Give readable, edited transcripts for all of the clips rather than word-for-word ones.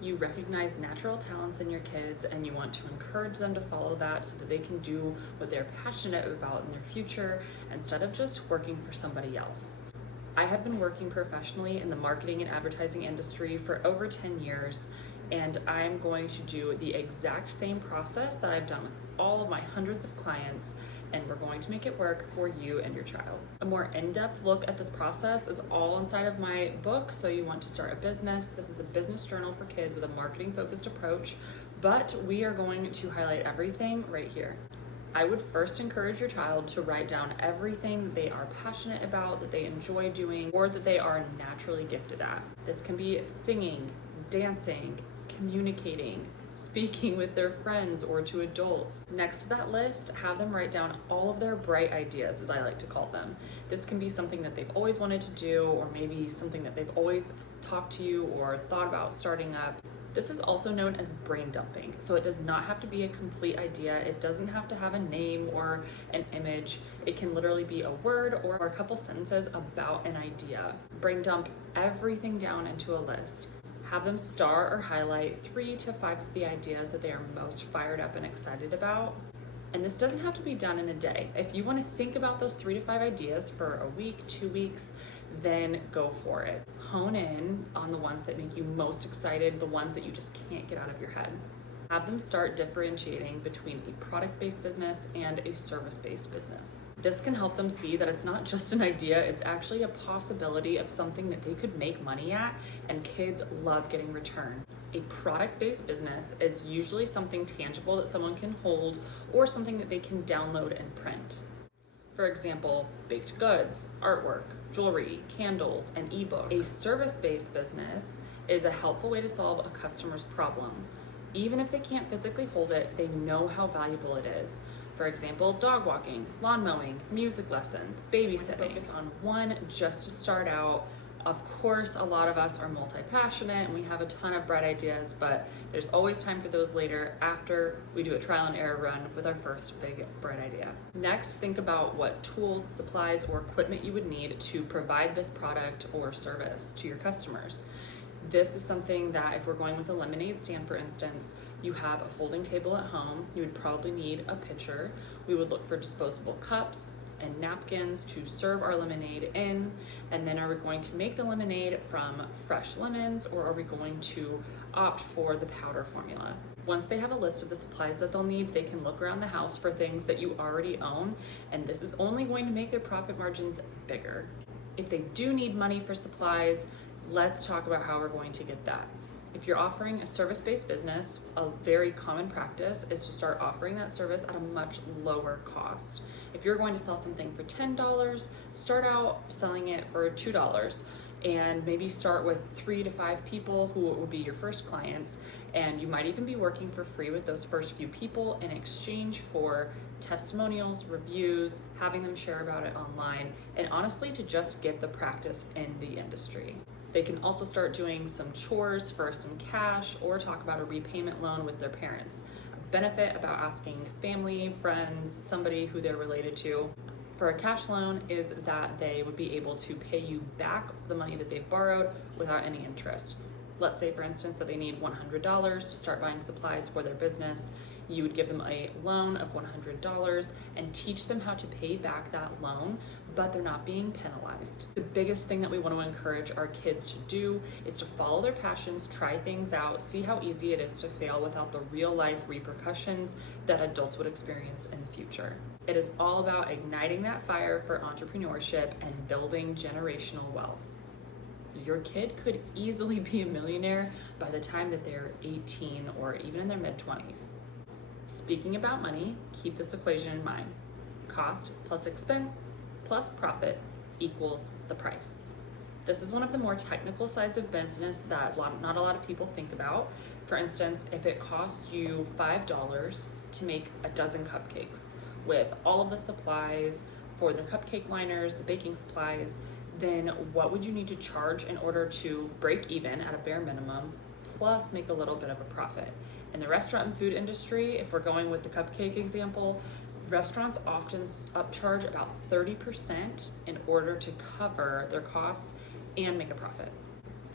You recognize natural talents in your kids and you want to encourage them to follow that so that they can do what they're passionate about in their future instead of just working for somebody else. I have been working professionally in the marketing and advertising industry for over 10 years, and I'm going to do the exact same process that I've done with all of my hundreds of clients, and we're going to make it work for you and your child. A more in-depth look at this process is all inside of my book, So You Want to Start a Business. This is a business journal for kids with a marketing-focused approach, but we are going to highlight everything right here. I would first encourage your child to write down everything that they are passionate about, that they enjoy doing, or that they are naturally gifted at. This can be singing, dancing, communicating, speaking with their friends or to adults. Next to that list, have them write down all of their bright ideas, as I like to call them. This can be something that they've always wanted to do, or maybe something that they've always talked to you or thought about starting up. This is also known as brain dumping. So it does not have to be a complete idea. It doesn't have to have a name or an image. It can literally be a word or a couple sentences about an idea. Brain dump everything down into a list. Have them star or highlight 3 to 5 of the ideas that they are most fired up and excited about. And this doesn't have to be done in a day. If you want to think about those 3 to 5 ideas for a week, 2 weeks, then go for it. Hone in on the ones that make you most excited, the ones that you just can't get out of your head. Have them start differentiating between a product-based business and a service-based business. This can help them see that it's not just an idea, it's actually a possibility of something that they could make money at, and kids love getting return. A product-based business is usually something tangible that someone can hold or something that they can download and print. For example, baked goods, artwork, jewelry, candles, and ebook. A service-based business is a helpful way to solve a customer's problem. Even if they can't physically hold it, they know how valuable it is. For example, dog walking, lawn mowing, music lessons, babysitting. Focus on one just to start out. Of course, a lot of us are multi-passionate and we have a ton of bright ideas, but there's always time for those later after we do a trial and error run with our first big bright idea. Next, think about what tools, supplies, or equipment you would need to provide this product or service to your customers. This is something that if we're going with a lemonade stand, for instance, you have a folding table at home, you would probably need a pitcher. We would look for disposable cups and napkins to serve our lemonade in. And then are we going to make the lemonade from fresh lemons, or are we going to opt for the powder formula? Once they have a list of the supplies that they'll need, they can look around the house for things that you already own, and this is only going to make their profit margins bigger. If they do need money for supplies, let's talk about how we're going to get that. If you're offering a service-based business, a very common practice is to start offering that service at a much lower cost. If you're going to sell something for $10, start out selling it for $2 and maybe start with 3 to 5 people who will be your first clients. And you might even be working for free with those first few people in exchange for testimonials, reviews, having them share about it online, and honestly to just get the practice in the industry. They can also start doing some chores for some cash or talk about a repayment loan with their parents. A benefit about asking family, friends, somebody who they're related to for a cash loan is that they would be able to pay you back the money that they've borrowed without any interest. Let's say, for instance, that they need $100 to start buying supplies for their business. You would give them a loan of $100 and teach them how to pay back that loan, but they're not being penalized. The biggest thing that we want to encourage our kids to do is to follow their passions, try things out, see how easy it is to fail without the real life repercussions that adults would experience in the future. It is all about igniting that fire for entrepreneurship and building generational wealth. Your kid could easily be a millionaire by the time that they're 18 or even in their mid-20s. Speaking about money, keep this equation in mind. Cost plus expense plus profit equals the price. This is one of the more technical sides of business that not a lot of people think about. For instance, if it costs you $5 to make a dozen cupcakes with all of the supplies for the cupcake liners, the baking supplies, then what would you need to charge in order to break even at a bare minimum, plus make a little bit of a profit? In the restaurant and food industry, if we're going with the cupcake example, restaurants often upcharge about 30% in order to cover their costs and make a profit.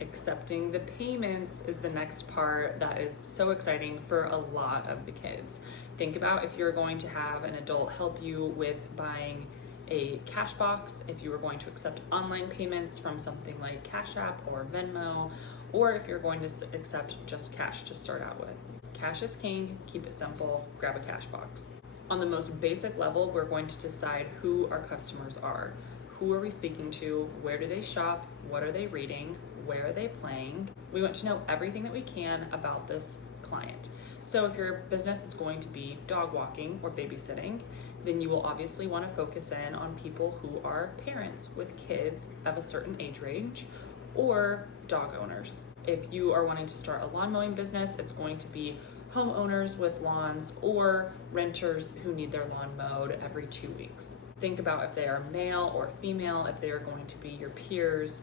Accepting the payments is the next part that is so exciting for a lot of the kids. Think about if you're going to have an adult help you with buying a cash box, if you were going to accept online payments from something like Cash App or Venmo, or if you're going to accept just cash to start out with. Cash is king, keep it simple, grab a cash box. On the most basic level, we're going to decide who our customers are. Who are we speaking to? Where do they shop? What are they reading? Where are they playing? We want to know everything that we can about this client. So if your business is going to be dog walking or babysitting, then you will obviously want to focus in on people who are parents with kids of a certain age range or dog owners. If you are wanting to start a lawn mowing business, it's going to be homeowners with lawns or renters who need their lawn mowed every 2 weeks. Think about if they are male or female, if they are going to be your peers.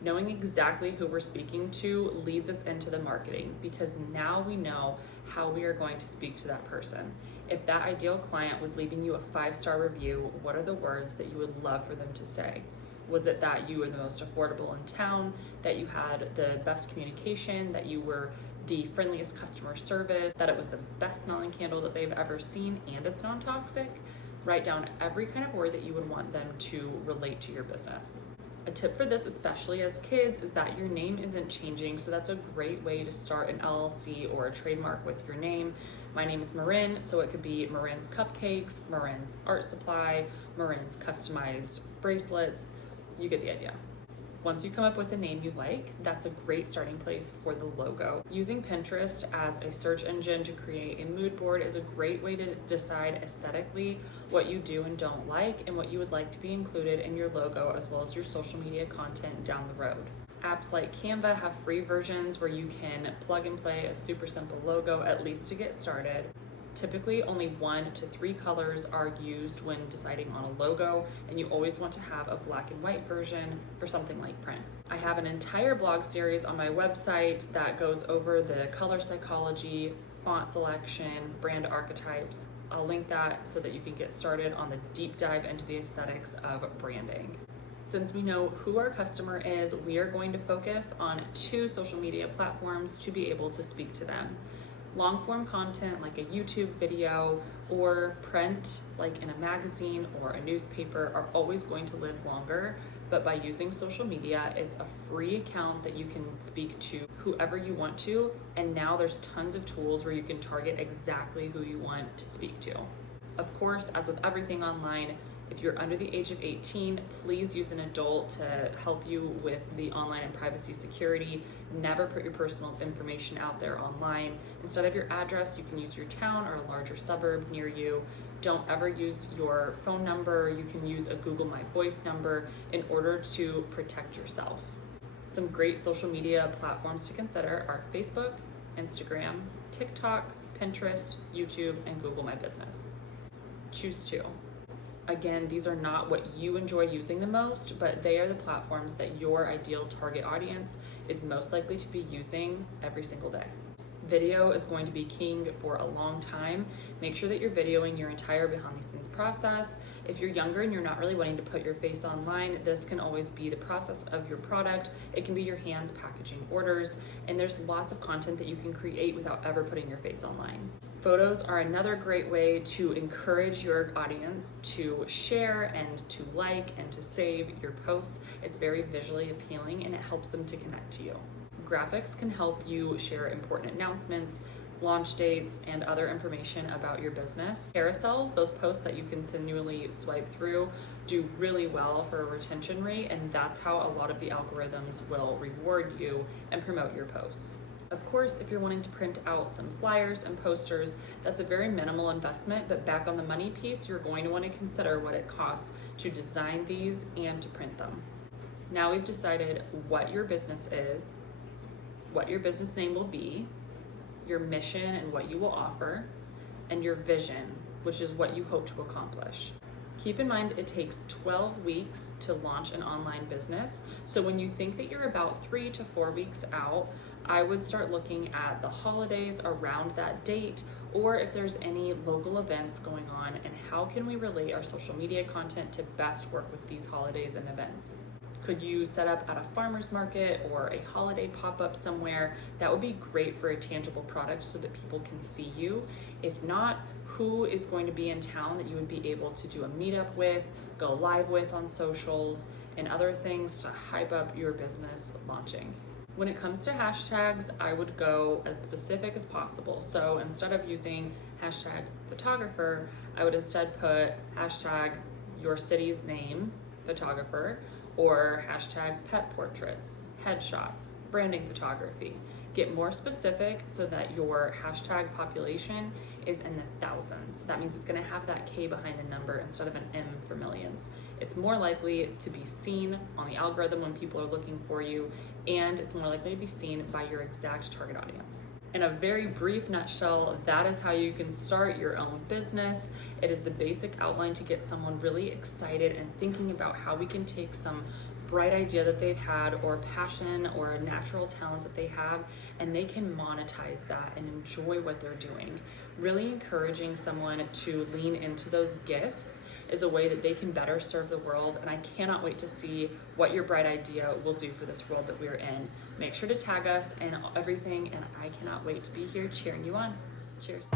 Knowing exactly who we're speaking to leads us into the marketing, because now we know how we are going to speak to that person. If that ideal client was leaving you a 5-star review, what are the words that you would love for them to say? Was it that you were the most affordable in town, that you had the best communication, that you were the friendliest customer service, that it was the best smelling candle that they've ever seen and it's non-toxic? Write down every kind of word that you would want them to relate to your business. A tip for this, especially as kids, is that your name isn't changing, so that's a great way to start an LLC or a trademark with your name. My name is Marin, so it could be Marin's Cupcakes, Marin's Art Supply, Marin's Customized Bracelets. You get the idea. Once you come up with a name you like, that's a great starting place for the logo. Using Pinterest as a search engine to create a mood board is a great way to decide aesthetically what you do and don't like and what you would like to be included in your logo, as well as your social media content down the road. Apps like Canva have free versions where you can plug and play a super simple logo, at least to get started. Typically, only 1 to 3 colors are used when deciding on a logo, and you always want to have a black and white version for something like print. I have an entire blog series on my website that goes over the color psychology, font selection, brand archetypes. I'll link that so that you can get started on the deep dive into the aesthetics of branding. Since we know who our customer is, we are going to focus on 2 social media platforms to be able to speak to them. Long form content like a YouTube video or print like in a magazine or a newspaper are always going to live longer, but by using social media, it's a free account that you can speak to whoever you want to, and now there's tons of tools where you can target exactly who you want to speak to. Of course, as with everything online, if you're under the age of 18, please use an adult to help you with the online and privacy security. Never put your personal information out there online. Instead of your address, you can use your town or a larger suburb near you. Don't ever use your phone number. You can use a Google My Voice number in order to protect yourself. Some great social media platforms to consider are Facebook, Instagram, TikTok, Pinterest, YouTube, and Google My Business. Choose 2. Again, these are not what you enjoy using the most, but they are the platforms that your ideal target audience is most likely to be using every single day. Video is going to be king for a long time. Make sure that you're videoing your entire behind the scenes process. If you're younger and you're not really wanting to put your face online, this can always be the process of your product. It can be your hands packaging orders, and there's lots of content that you can create without ever putting your face online. Photos are another great way to encourage your audience to share and to like and to save your posts. It's very visually appealing and it helps them to connect to you. Graphics can help you share important announcements, launch dates, and other information about your business. Carousels, those posts that you continually swipe through, do really well for a retention rate, and that's how a lot of the algorithms will reward you and promote your posts. Of course, if you're wanting to print out some flyers and posters, that's a very minimal investment, but back on the money piece, you're going to want to consider what it costs to design these and to print them. Now we've decided what your business is, what your business name will be, your mission and what you will offer, and your vision, which is what you hope to accomplish. Keep in mind, it takes 12 weeks to launch an online business. So when you think that you're about 3 to 4 weeks out, I would start looking at the holidays around that date, or if there's any local events going on, and how can we relate our social media content to best work with these holidays and events. Could you set up at a farmer's market or a holiday pop-up somewhere? That would be great for a tangible product so that people can see you. If not, who is going to be in town that you would be able to do a meetup with, go live with on socials, and other things to hype up your business launching. When it comes to hashtags, I would go as specific as possible. So instead of using hashtag photographer, I would instead put hashtag your city's name, photographer, or hashtag pet portraits, headshots, branding photography. Get more specific so that your hashtag population is in the thousands. That means it's gonna have that K behind the number instead of an M for millions. It's more likely to be seen on the algorithm when people are looking for you, and it's more likely to be seen by your exact target audience. In a very brief nutshell, that is how you can start your own business. It is the basic outline to get someone really excited and thinking about how we can take some bright idea that they've had or passion or a natural talent that they have, and they can monetize that and enjoy what they're doing. Really encouraging someone to lean into those gifts is a way that they can better serve the world, and I cannot wait to see what your bright idea will do for this world that we're in. Make sure to tag us and everything, and I cannot wait to be here cheering you on. Cheers.